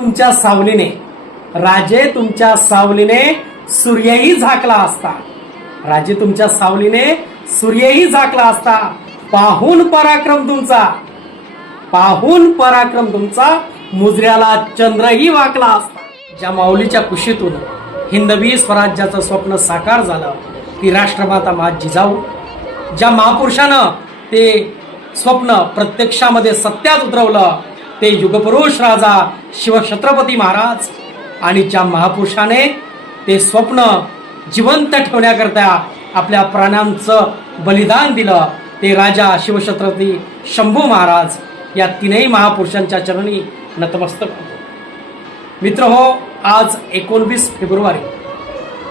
तुमच्या सावलीने राजे तुमच्या सावलीने सूर्यही झाकला असता, राजे तुमच्या सावलीने सूर्यही झाकला असता, पाहून पराक्रम तुमचा, पाहून पराक्रम तुमचा मुजऱ्याला चंद्रही वाकला असता. ज्या माऊलीच्या कुशीतून हिंदवी स्वराज्याचं स्वप्न साकार झालं ती राष्ट्रमाता मा जिजाऊ, ज्या महापुरुषानं ते स्वप्न प्रत्यक्षामध्ये सत्यात उतरवलं ते युगपुरुष राजा शिवछत्रपती महाराज, आणि ज्या महापुरुषाने ते स्वप्न जिवंत ठेवण्याकरता आपल्या प्राणांचं बलिदान दिलं ते राजा शिवछत्रपती शंभू महाराज. या तीनही महापुरुषांच्या चरणी नतमस्तक होतो. मित्र हो, आज 19 फेब्रुवारी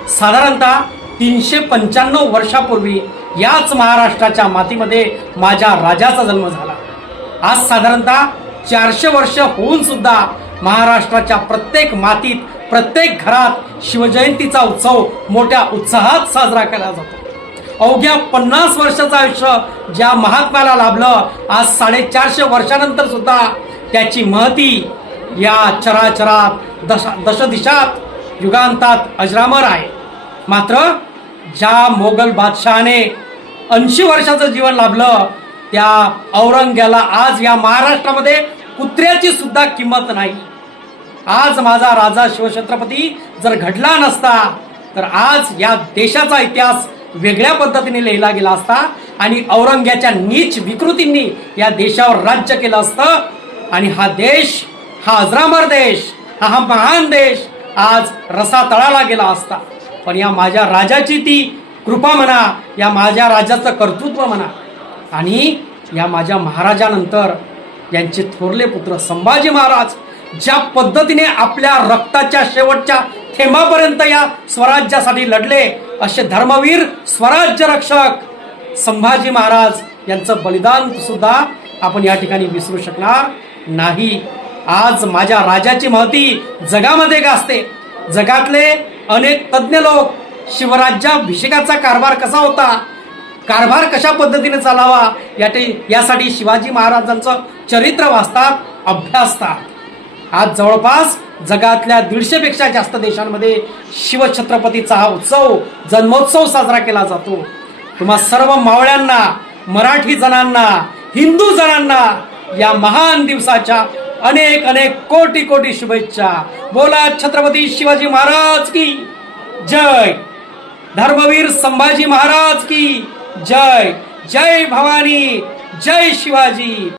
साधारणतः 395 वर्षापूर्वी याच महाराष्ट्राच्या मातीमध्ये माझ्या राजाचा जन्म झाला. आज साधारणतः 400 वर्ष होऊन सुद्धा महाराष्ट्राच्या प्रत्येक मातीत प्रत्येक घरात शिवजयंतीचा उत्सव मोठ्या उत्साहात साजरा केला जातो. अवघ्या 50 वर्षाचं आयुष्य ज्या महात्म्याला लाभलं, आज 450 वर्षानंतर सुद्धा त्याची महती या चराचरात दशदिशात युगांतात अजरामर आहे. मात्र ज्या मोगल बादशहाने 80 वर्षाचं जीवन लाभलं त्या औरंग्याला आज या महाराष्ट्रामध्ये कुत्र्याची सुद्धा किंमत नाही. आज माझा राजा शिवछत्रपती जर घडला नसता तर आज या देशाचा इतिहास वेगळ्या पद्धतीने लिहिला गेला असता आणि औरंग्याच्या नीच विकृतींनी या देशावर राज्य केलं असतं आणि हा देश, हा अजरामर देश, हा महान देश आज रसातळाला गेला असता. पण या माझ्या राजाची ती कृपा म्हणा, या माझ्या राजाचं कर्तृत्व म्हणा, आणि या माझ्या महाराजानंतर यांचे थोरले पुत्र संभाजी महाराज ज्या पद्धतीने आपल्या रक्ताच्या शेवटच्या थेंबापर्यंत या स्वराज्यासाठी लढले, असे धर्मवीर स्वराज्य रक्षक संभाजी महाराज यांचं बलिदान सुद्धा आपण या ठिकाणी विसरू शकणार नाही. आज माझ्या राजाची महती जगामध्ये गाजते. जगातले अनेक तज्ञ लोक शिवराज्याभिषेकाचा कारभार कसा होता, कारभार कशा पद्धतीने चालावा यासाठी शिवाजी महाराजांचं चरित्र वाचतात, अभ्यासतात. आज जवळपास जगातल्या 150 पेक्षा जास्त देशांमध्ये शिवछत्रपतीचा हा उत्सव, जन्मोत्सव साजरा केला जातो. तुम्हा सर्व मावळ्यांना, मराठी जणांना, हिंदू जणांना या महान दिवसाच्या अनेक अनेक कोटी कोटी शुभेच्छा. बोला छत्रपती शिवाजी महाराज की जय, धर्मवीर संभाजी महाराज की जय. जय भवानी, जय शिवाजी.